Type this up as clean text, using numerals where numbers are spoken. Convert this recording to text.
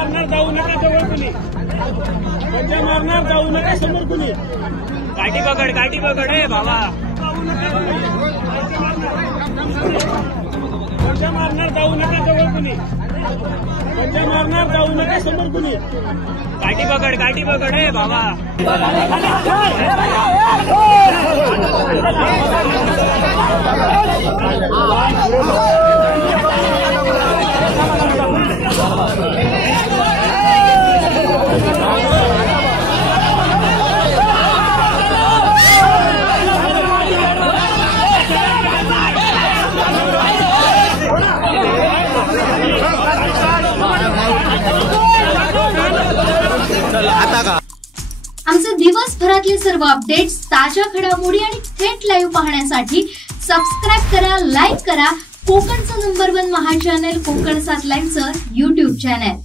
मारणार जाऊ नका जवळ कुणी, पंजा मारणार जाऊ नका समोर कुणी, काठी पकड ए बाबा, पंजा मारणार जाऊ नका जवळ कुणी, पंजा मारणार जाऊ नका समोर कुणी, काठी पकड ए बाबा। आमचे दिवसभरातले सर्व अपडेट्स, ताज्या घडामोडी आणि थेट लाईव्ह पाहण्यासाठी सबस्क्राईब करा, लाईक करा कोकणचं नंबर 1 महा चॅनल कोकण 7 लाईव्हचं YouTube चॅनल।